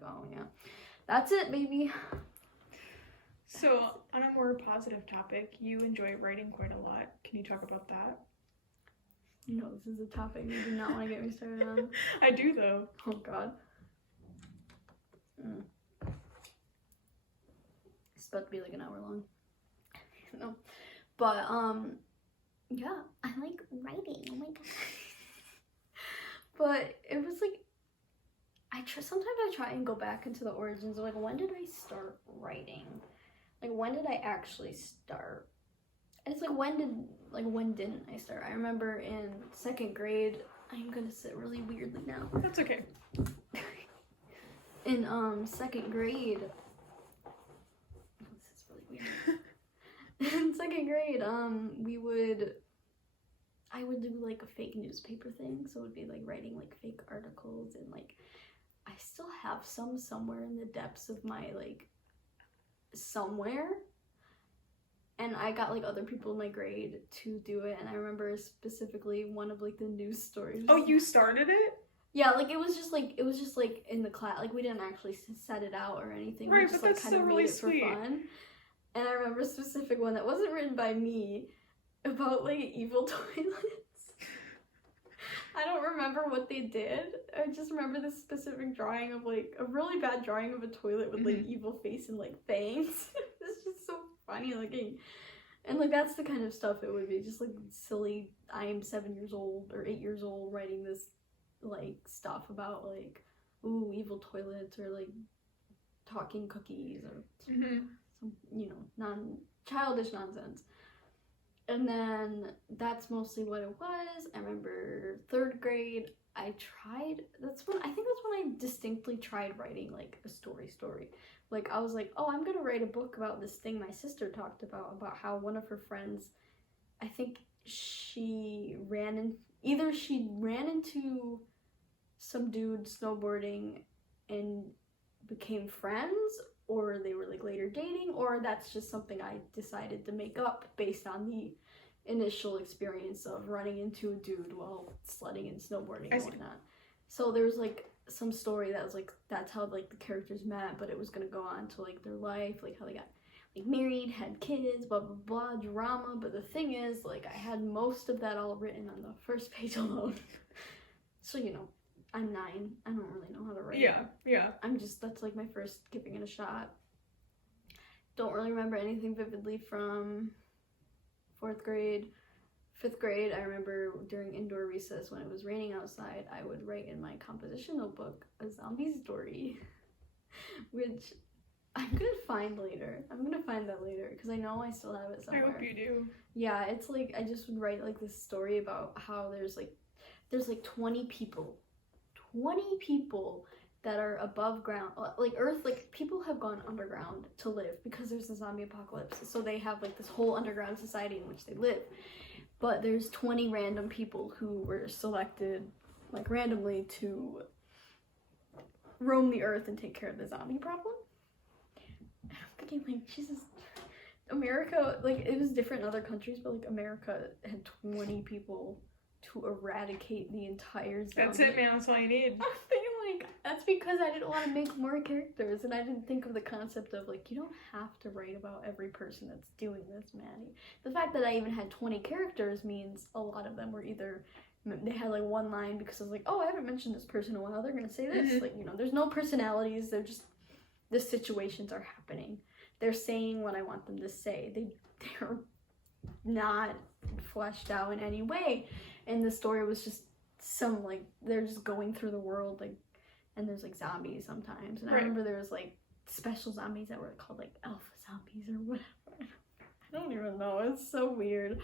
like, oh yeah, that's it, baby. So, on a more positive topic, you enjoy writing quite a lot. Can you talk about that? No, this is a topic you do not want to get me started on. I do, though. Oh, God. It's about to be like an hour long. No. But, yeah, I like writing. Oh, my God. But it was like, sometimes I try and go back into the origins of, like, when did I start writing? Like, when did I actually start? And it's like, when didn't I start? I remember in 2nd grade, I'm gonna sit really weirdly now. That's okay. In 2nd grade, this is really weird. In 2nd grade, I would do like a fake newspaper thing, so it would be like writing like fake articles, and like I still have some somewhere in the depths of my like somewhere. And I got like other people in my grade to do it, and I remember specifically one of like the news stories. Oh, you started it? Yeah, like it was just like in the class, like we didn't actually set it out or anything. Right, we just, but that's like, kind so of really made it sweet. for fun. And I remember a specific one that wasn't written by me about like evil toilets. I don't remember what they did. I just remember this specific drawing of like a really bad drawing of a toilet with like evil face and like fangs. It's just so funny looking. And like that's the kind of stuff it would be, just like silly, I am 7 years old or 8 years old writing this like stuff about like, ooh, evil toilets, or like talking cookies, or some, you know, childish nonsense. And then that's mostly what it was. I remember 3rd grade, I think that's when I distinctly tried writing like a story. Like I was like, oh, I'm gonna write a book about this thing my sister talked about how one of her friends, I think she ran into some dude snowboarding and became friends, or they were like later dating, or that's just something I decided to make up based on the initial experience of running into a dude while sledding and snowboarding and whatnot. So there was like some story that was like, that's how like the characters met, but it was gonna go on to like their life, like how they got like married, had kids, blah blah blah, drama. But the thing is, like, I had most of that all written on the first page alone. So, you know, I'm 9. I don't really know how to write. Yeah. That's like my first giving it a shot. Don't really remember anything vividly from 4th grade. 5th grade, I remember during indoor recess when it was raining outside, I would write in my composition notebook a zombie story, which I'm gonna find later. I'm gonna find that later because I know I still have it somewhere. I hope you do. Yeah, it's like I just would write like this story about how there's like 20 people that are above ground, like Earth, like people have gone underground to live because there's a zombie apocalypse, so they have like this whole underground society in which they live. But there's 20 random people who were selected like randomly to roam the earth and take care of the zombie problem. And I'm thinking like, Jesus, America, like it was different in other countries, but like America had 20 people to eradicate the entire zombie. That's it, man. That's all you need. I'm thinking like, that's because I didn't want to make more characters, and I didn't think of the concept of like, you don't have to write about every person that's doing this, Maddie. The fact that I even had 20 characters means a lot of them were either, they had like one line because I was like, oh, I haven't mentioned this person in a while, they're gonna say this. Like, you know, there's no personalities, they're just, the situations are happening. They're saying what I want them to say. They're not fleshed out in any way. And the story was just some, like, they're just going through the world, like, and there's, like, zombies sometimes. And I remember there was, like, special zombies that were called, like, alpha zombies or whatever. I don't even know. It's so weird.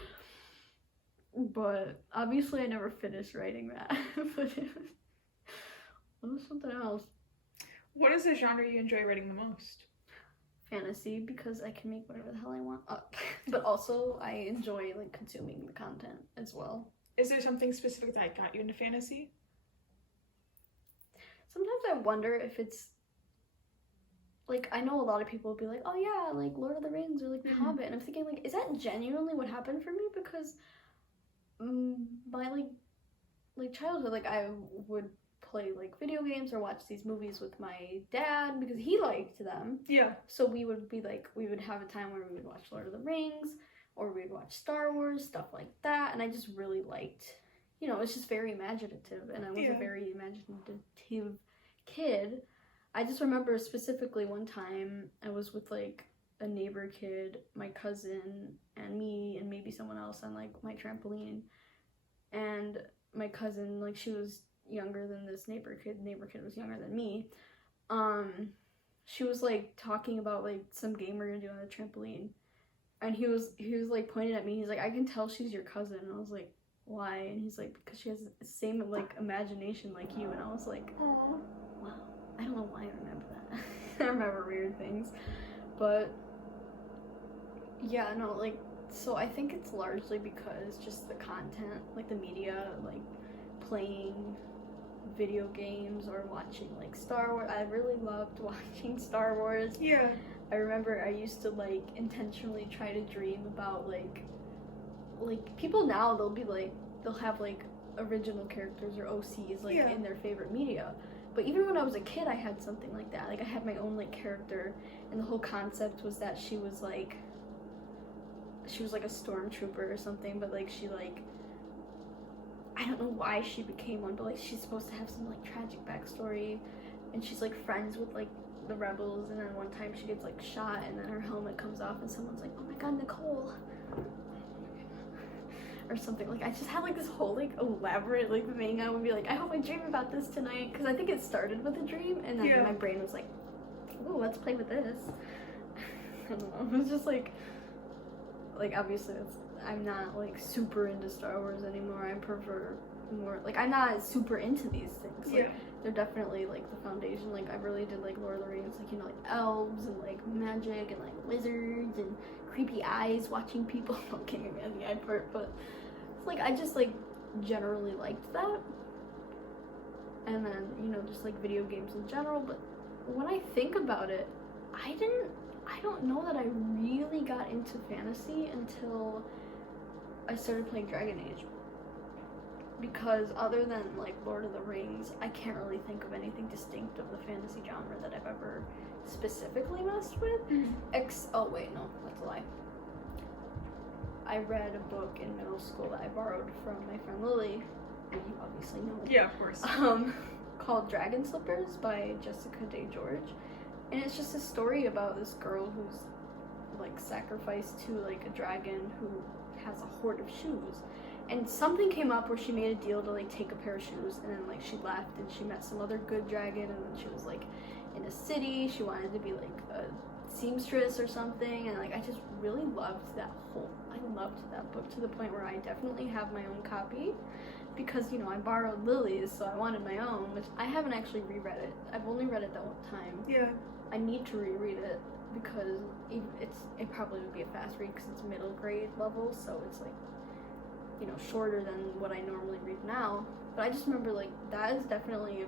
But obviously I never finished writing that. But it was something else. What is the genre you enjoy writing the most? Fantasy, because I can make whatever the hell I want up. But also I enjoy, like, consuming the content as well. Is there something specific that got you into fantasy? Sometimes I wonder if it's, like, I know a lot of people will be like, oh yeah, like Lord of the Rings or like The Hobbit, and I'm thinking like, is that genuinely what happened for me? Because my like childhood, like I would play like video games or watch these movies with my dad because he liked them. Yeah. So we would have a time where we would watch Lord of the Rings or we'd watch Star Wars, stuff like that. And I just really liked, it's just very imaginative. And I was a very imaginative kid. I just remember specifically one time I was with like a neighbor kid, my cousin, and me, and maybe someone else on like my trampoline. And my cousin, like, she was younger than this neighbor kid was younger than me. She was like talking about like some game we're gonna do on the trampoline, and he was like pointing at me. He's like, I can tell she's your cousin. And I was like, why? And he's like, because she has the same like imagination like you. And I was like, oh wow, I don't know why I remember that. I remember weird things, but yeah, no, like, so I think it's largely because just the content, like the media, like playing video games or watching like Star Wars. I really loved watching Star Wars. Yeah. I remember I used to like intentionally try to dream about like people now, they'll have like original characters or OCs like in their favorite media. But even when I was a kid, I had something like that. Like I had my own like character, and the whole concept was that she was like a stormtrooper or something, but like she like, I don't know why she became one, but like she's supposed to have some like tragic backstory, and she's like friends with like the rebels, and then one time she gets like shot, and then her helmet comes off, and someone's like, oh my god, Nicole, or something. Like I just had like this whole like elaborate like thing. I would be like, I hope I dream about this tonight, because I think it started with a dream, and then my brain was like, oh, let's play with this. I don't know, it was just like obviously I'm not like super into Star Wars anymore. I prefer more, like, I'm not super into these things. Like, they're definitely like the foundation. Like I really did like Lord of the Rings, like, like elves and like magic and like wizards and creepy eyes watching people. Okay, maybe on the eye part, but it's like I just like generally liked that. And then just like video games in general. But when I think about it, I don't know that I really got into fantasy until I started playing Dragon Age. Because other than like Lord of the Rings, I can't really think of anything distinct of the fantasy genre that I've ever specifically messed with. Oh wait, no, that's a lie. I read a book in middle school that I borrowed from my friend Lily, who you obviously know. Yeah, of course. Called Dragon Slippers by Jessica Day George. And it's just a story about this girl who's like sacrificed to like a dragon who has a hoard of shoes. And something came up where she made a deal to like take a pair of shoes, and then like she left and she met some other good dragon, and then she was like in a city. She wanted to be like a seamstress or something, and like I just really loved that book to the point where I definitely have my own copy, because I borrowed Lily's, so I wanted my own, which I haven't actually reread it. I've only read it that one time. Yeah. I need to reread it because it probably would be a fast read because it's middle grade level, so it's like shorter than what I normally read now. But I just remember like that is definitely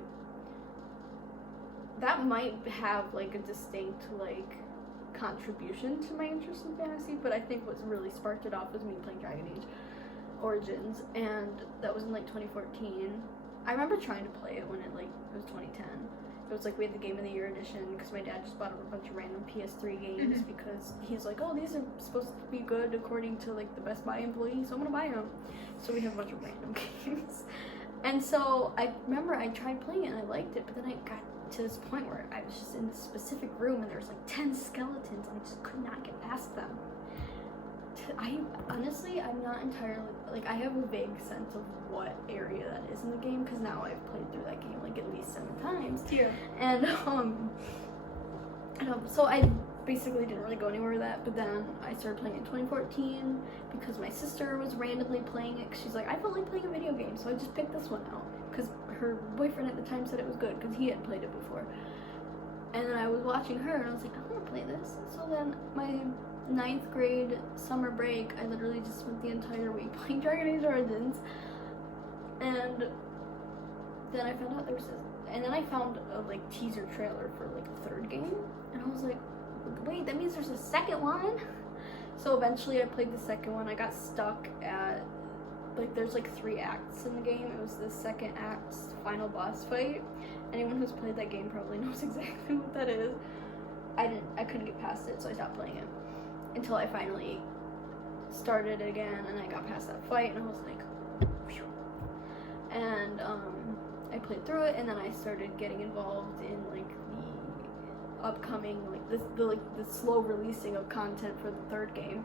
that might have like a distinct like contribution to my interest in fantasy, but I think what really sparked it off was me playing Dragon Age Origins, and that was in like 2014. I remember trying to play it when it was 2010. It was like we had the Game of the Year edition because my dad just bought a bunch of random PS3 games because he's like, oh, these are supposed to be good according to like the Best Buy employee, so I'm gonna buy them. So we have a bunch of random games. And so I remember I tried playing it and I liked it, but then I got to this point where I was just in this specific room and there was like 10 skeletons and I just could not get past them. I'm not entirely, like, I have a vague sense of what area that is in the game, because now I've played through that game like at least 7 times. Yeah. And so I basically didn't really go anywhere with that, but then I started playing it in 2014 because my sister was randomly playing it, 'cause she's like, I felt like playing a video game, so I just picked this one out, because her boyfriend at the time said it was good because he had played it before. And then I was watching her and I was like, I want to play this. So then my 9th grade summer break, I literally just spent the entire week playing Dragon Age Origins. And then I found out there was this, and then I found a like teaser trailer for like a 3rd game, and I was like, wait, that means there's a 2nd one? So eventually I played the 2nd one. I got stuck at like there's like 3 acts in the game. It was the second act's final boss fight. Anyone who's played that game probably knows exactly what that is. I couldn't get past it, so I stopped playing it until I finally started again, and I got past that fight, and I was like, phew. And I played through it, and then I started getting involved in like the upcoming the slow releasing of content for the 3rd game,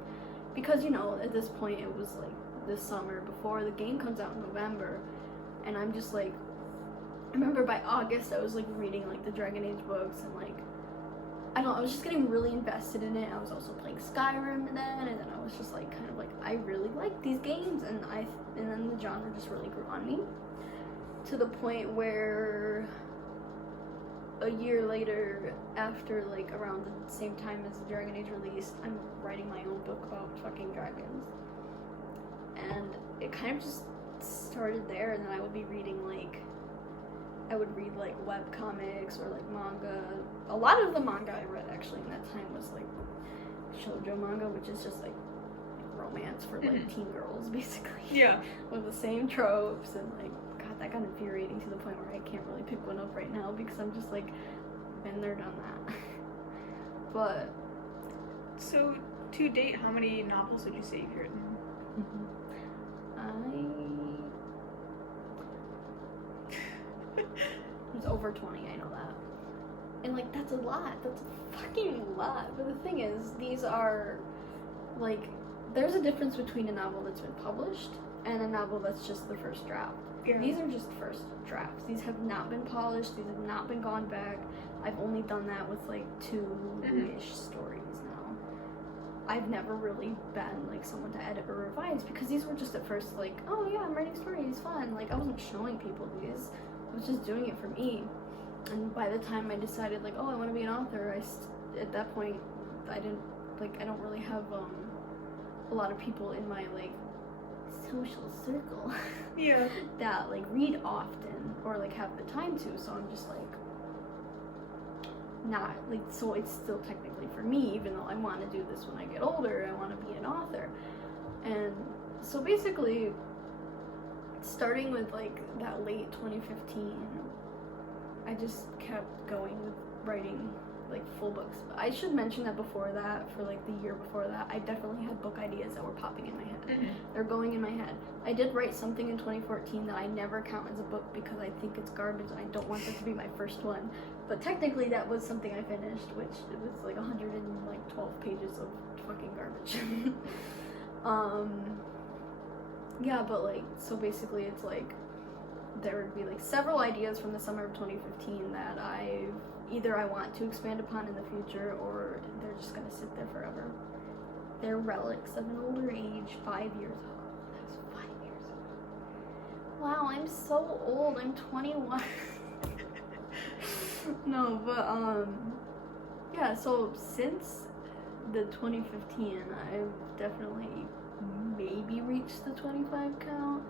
because at this point it was like this summer before the game comes out in November, and I'm just like, I remember by August I was like reading like the Dragon Age books, and like I was just getting really invested in it. I was also playing Skyrim then, and then I was just like kind of like, I really like these games, and then the genre just really grew on me to the point where a year later, after like around the same time as the Dragon Age released, I'm writing my own book about fucking dragons. And it kind of just started there, and then I would be reading like, I would read like web comics or like manga. A lot of the manga I read actually in that time was like shoujo manga, which is just like romance for like teen girls basically. Yeah. With the same tropes, and like, God, that got infuriating to the point where I can't really pick one up right now because I'm just like, been there, done that. But so to date, how many novels would you say you've written? It's over 20, I know that. And like, that's a lot. That's a fucking lot. But the thing is, these are like, there's a difference between a novel that's been published and a novel that's just the first draft. Yeah. These are just first drafts. These have not been polished. These have not been gone back. I've only done that with like 2-ish stories now. I've never really been like someone to edit or revise, because these were just at first like, oh yeah, I'm writing stories, fun. Like, I wasn't showing people these. I was just doing it for me. And by the time I decided like, oh, I want to be an author, at that point I don't really have a lot of people in my like social circle Yeah. that like read often or like have the time to, so I'm just like not like, so it's still technically for me, even though I want to do this when I get older. I want to be an author. And so basically, starting with like that late 2015, I just kept going with writing like full books. I should mention that before that, for like the year before that, I definitely had book ideas that were popping in my head. They're going in my head. I did write something in 2014 that I never count as a book because I think it's garbage and I don't want that to be my first one. But technically that was something I finished, which it was like 112 pages of fucking garbage. Yeah, but like, so basically it's like, there would be like several ideas from the summer of 2015 that I want to expand upon in the future, or they're just gonna sit there forever. They're relics of an older age, 5 years ago. That was 5 years ago. Wow, I'm so old. I'm 21. No, but yeah, so since the 2015, I've definitely maybe reached the 25 count.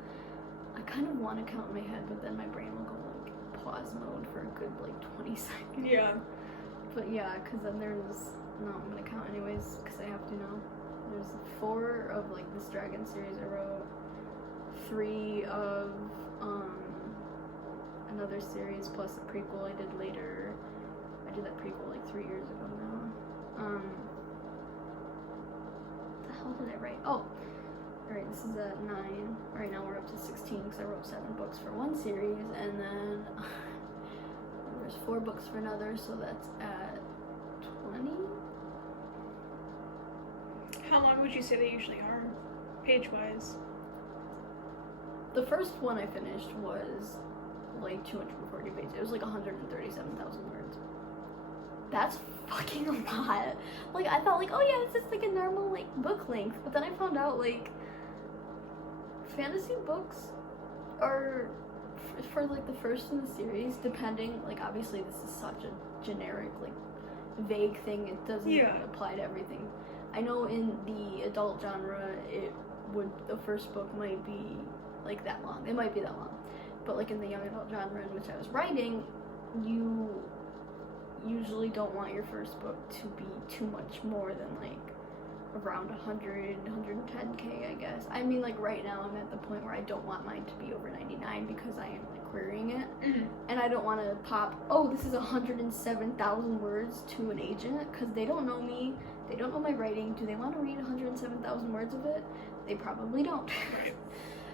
I kind of want to count in my head, but then my brain will go like pause mode for a good like 20 seconds. Yeah. But yeah, because then there's, no, I'm gonna count anyways because I have to now. There's 4 of like this dragon series I wrote, 3 of another series plus a prequel I did later. I did that prequel like 3 years ago now. What the hell did I write? Oh, alright, this is at 9. Right now we're up to 16 because I wrote 7 books for one series, and then there's 4 books for another, so that's at 20. How long would you say they usually are, page-wise? The first one I finished was like 240 pages. It was like 137,000 words. That's fucking a lot. Like, I thought like, oh yeah, it's just like a normal like book length, but then I found out like fantasy books are for like the first in the series, depending, like obviously this is such a generic like vague thing, it doesn't apply to everything. I know in the adult genre the first book might be like that long, it might be that long, but like in the young adult genre in which I was writing, you usually don't want your first book to be too much more than like around 100, 110K, I guess. I mean, like, right now I'm at the point where I don't want mine to be over 99 because I am, like, querying it. And I don't want to pop, oh, this is 107,000 words to an agent because they don't know me. They don't know my writing. Do they want to read 107,000 words of it? They probably don't. Right.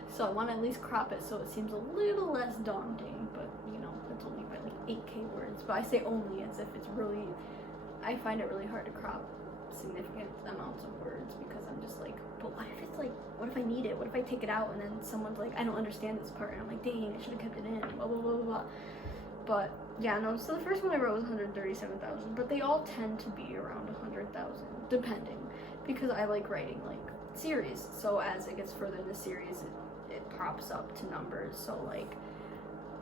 So I want to at least crop it so it seems a little less daunting, but, you know, it's only by, like, 8K words. But I say only as if it's really, I find it really hard to crop significant amounts of words because I'm just like, but what if it's like, what if I need it? What if I take it out and then someone's like, I don't understand this part, and I'm like, dang, I should have kept it in, blah, blah, blah, blah, blah. But yeah, no, so the first one I wrote was 137,000, but they all tend to be around 100,000, depending, because I like writing like series, so as it gets further in the series, it pops up to numbers, so like,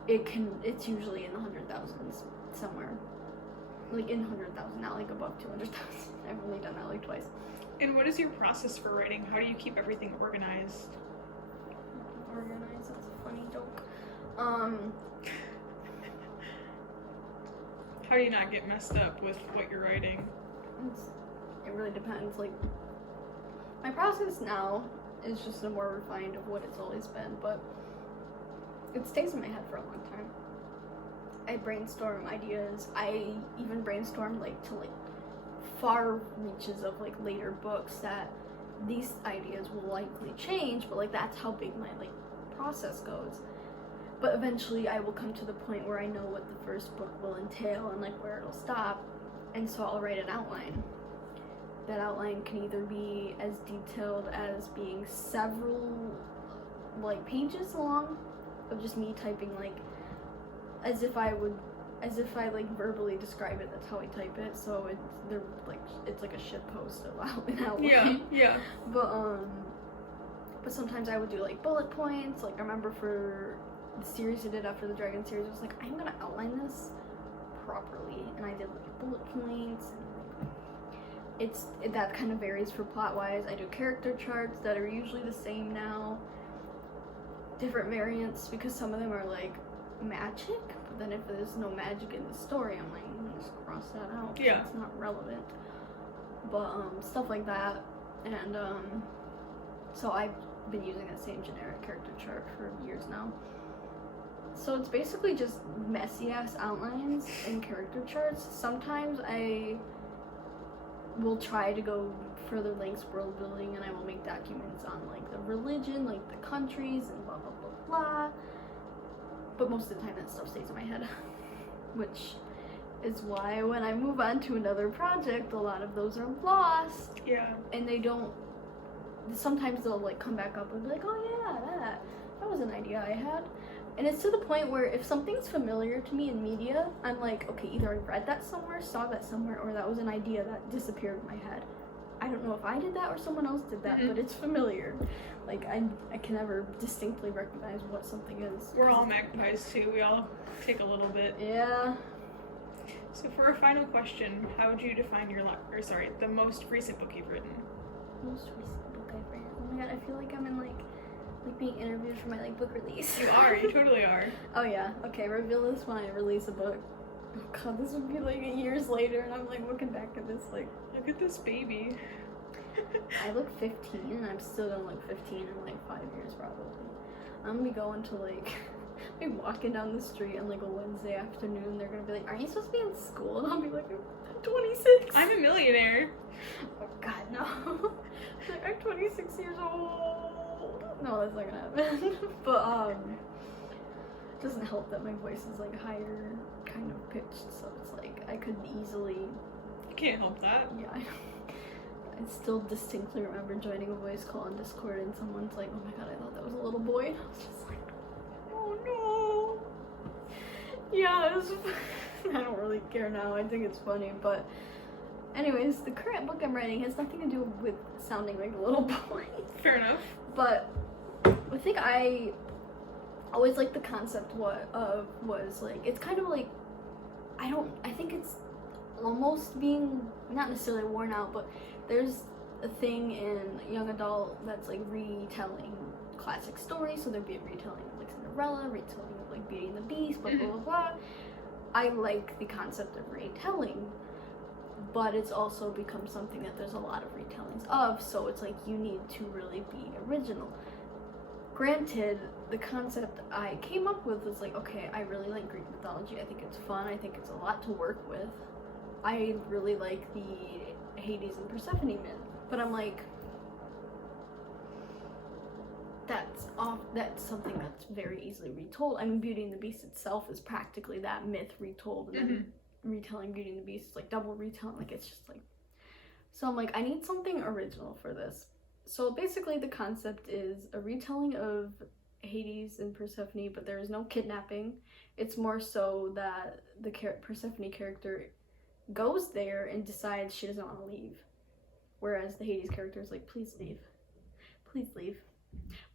it's usually in the 100,000s somewhere. Like in 100,000, not like above 200,000. I've only done that like twice. And what is your process for writing? How do you keep everything organized? Organized, that's a funny joke. How do you not get messed up with what you're writing? It really depends. Like, my process now is just a more refined of what it's always been, but it stays in my head for a long time. I brainstorm ideas. I even brainstorm like to like far reaches of like later books that these ideas will likely change, but like that's how big my like process goes. But eventually I will come to the point where I know what the first book will entail and like where it'll stop, and so I'll write an outline. That outline can either be as detailed as being several like pages long of just me typing like as if I like verbally describe it. That's how I type it. So it's like a shit post of an outline. Yeah. But sometimes I would do like bullet points. Like I remember for the series I did after the Dragon series, I was like, I'm gonna outline this properly, and I did like bullet points. And that kind of varies for plot wise. I do character charts that are usually the same now. Different variants because some of them are like magic, but then if there's no magic in the story, I'm like, just cross that out. Yeah. It's not relevant. But stuff like that. And so I've been using that same generic character chart for years now. So it's basically just messy ass outlines and character charts. Sometimes I will try to go further lengths world building, and I will make documents on like the religion, like the countries, and blah blah blah blah. But most of the time that stuff stays in my head, which is why when I move on to another project, a lot of those are lost. Yeah. And they don't, sometimes they'll like come back up and be like, oh yeah, that was an idea I had. And it's to the point where if something's familiar to me in media, I'm like, okay, either I read that somewhere, saw that somewhere, or that was an idea that disappeared in my head. I don't know if I did that or someone else did that, but it's familiar. Like, I can never distinctly recognize what something is. We're all magpies too. We all take a little bit. Yeah. So for a final question, how would you define the most recent book you've written? Most recent book I've written. Oh my god, I feel like I'm in like being interviewed for my like book release. You are. You totally are. Oh yeah. Okay, reveal this when I release a book. Oh god, this would be like years later, and I'm like looking back at this like, look at this baby. I look 15, and I'm still gonna look 15 in like 5 years probably. I'm gonna be going to like, be walking down the street on like a Wednesday afternoon. They're gonna be like, "Aren't you supposed to be in school?" And I'll be like, "I'm 26. I'm a millionaire." Oh god, no. Like, I'm 26 years old. No, that's not gonna happen. But it doesn't help that my voice is like higher kind of pitched, so it's like I could easily. You can't help that. Yeah. I still distinctly remember joining a voice call on Discord, and someone's like, "Oh my god, I thought that was a little boy," and I was just like, "Oh no." Yeah, it was. I don't really care now. I think it's funny, but anyways, the current book I'm writing has nothing to do with sounding like a little boy. Fair enough. But I think I always liked the concept was like, it's kind of like, I think it's almost being not necessarily worn out, but there's a thing in young adult that's like retelling classic stories. So there'd be a retelling of like Cinderella, retelling of like Beauty and the Beast, blah blah blah blah. I like the concept of retelling, but it's also become something that there's a lot of retellings of, so it's like you need to really be original. Granted, the concept I came up with was like, okay, I really like Greek mythology. I think it's fun. I think it's a lot to work with. I really like the Hades and Persephone myth, but I'm like, that's something that's very easily retold. I mean, Beauty and the Beast itself is practically that myth retold, and then retelling Beauty and the Beast is like double retelling. Like, it's just like, so I'm like, I need something original for this. So basically the concept is a retelling of Hades and Persephone, but there is no kidnapping. It's more so that the Persephone character goes there and decides she doesn't want to leave, whereas the Hades character is like, please leave, please leave.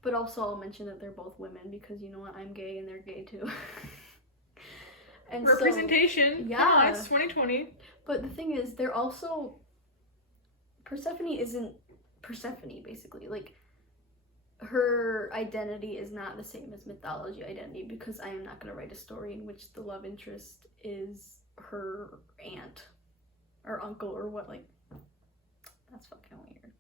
But also I'll mention that they're both women, because you know what, I'm gay and they're gay too. And representation. So, yeah, it's 2020. But the thing is, they're also, Persephone isn't Persephone, basically. Like, her identity is not the same as mythology identity, because I am not going to write a story in which the love interest is her aunt or uncle or what. Like, that's fucking weird.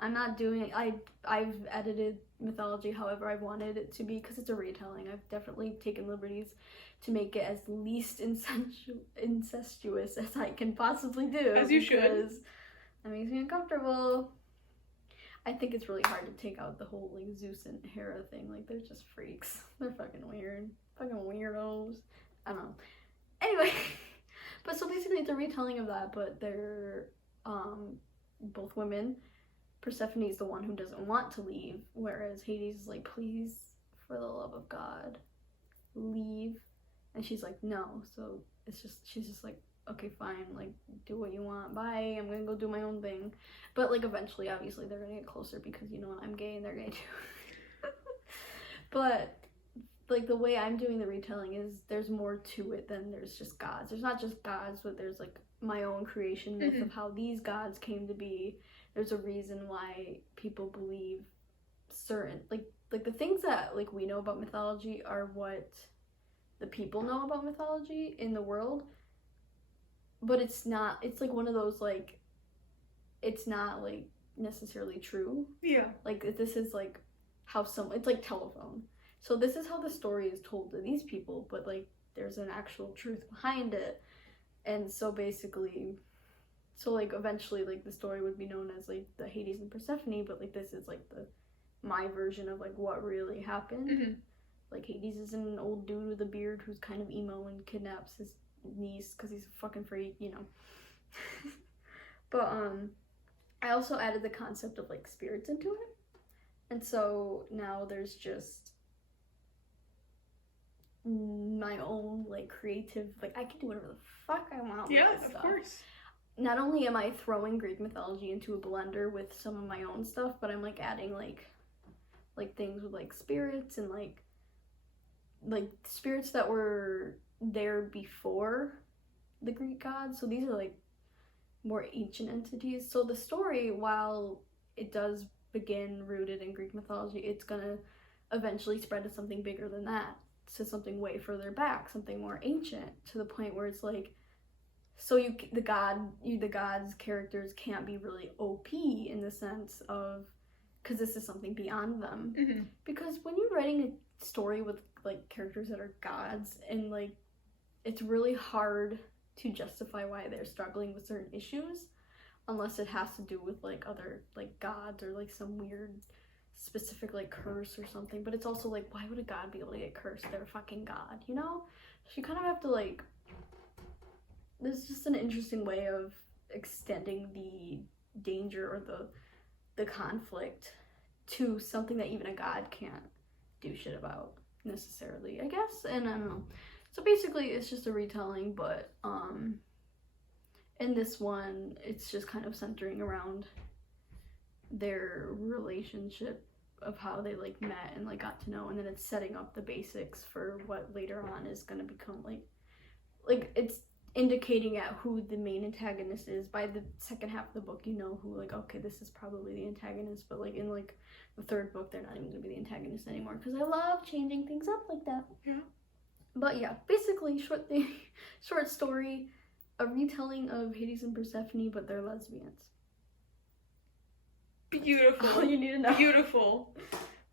I'm not doing, I've edited mythology however I wanted it to be, because it's a retelling. I've definitely taken liberties to make it as least incestuous as I can possibly do. As you should. Because that makes me uncomfortable. I think it's really hard to take out the whole like Zeus and Hera thing. Like, they're just freaks. They're fucking weird. Fucking weirdos. I don't know. Anyway, but so basically it's a retelling of that, but they're both women. Persephone is the one who doesn't want to leave, whereas Hades is like, please, for the love of God, leave. And she's like, no. So she's just like, okay, fine, like, do what you want, bye, I'm gonna go do my own thing. But like, eventually, obviously, they're gonna get closer, because you know what, I'm gay and they're gay too. But like, the way I'm doing the retelling is there's more to it than there's just gods. There's not just gods, but there's like my own creation myth of how these gods came to be. There's a reason why people believe certain, like the things that like we know about mythology are what the people know about mythology in the world. But it's not, it's like one of those, like, it's not like necessarily true. Yeah. Like, this is like how it's like telephone. So this is how the story is told to these people, but like there's an actual truth behind it. And so basically, so like eventually like the story would be known as like the Hades and Persephone, but like this is like my version of like what really happened. Like, Hades is an old dude with a beard who's kind of emo and kidnaps his niece because he's a fucking freak, you know. But I also added the concept of like spirits into it, and so now there's just my own like creative, like, I can do whatever the fuck I want with this stuff. Of course. Not only am I throwing Greek mythology into a blender with some of my own stuff, but I'm like adding like things with like spirits and like spirits that were there before the Greek gods. So these are like more ancient entities. So the story, while it does begin rooted in Greek mythology, it's gonna eventually spread to something bigger than that, to something way further back, something more ancient, to the point where it's like, so the gods characters can't be really OP in the sense of, because this is something beyond them. Because when you're writing a story with like characters that are gods, and like it's really hard to justify why they're struggling with certain issues unless it has to do with like other like gods or like some weird specific like curse or something. But it's also like, why would a god be able to get cursed? They're a fucking god, you know? So you kind of have to like, there's just an interesting way of extending the danger or the conflict to something that even a god can't do shit about necessarily, I guess. And I don't know. So basically it's just a retelling, but in this one it's just kind of centering around their relationship of how they like met and like got to know, and then it's setting up the basics for what later on is going to become like it's indicating at who the main antagonist is. By the second half of the book, you know who, like, okay, this is probably the antagonist, but like in like the third book they're not even gonna be the antagonist anymore, because I love changing things up like that. Yeah. But yeah, basically short story, a retelling of Hades and Persephone, but they're lesbians. Beautiful. All you need to know. Beautiful.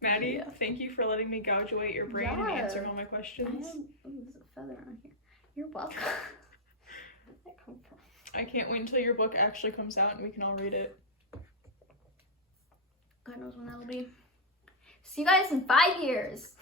Maddie, Yeah. thank you for letting me gouge away at your brain and Yeah. answering all my questions. Ooh, there's a feather on here. You're welcome. Where did that come from? I can't wait until your book actually comes out and we can all read it. God knows when that'll be. See you guys in 5 years.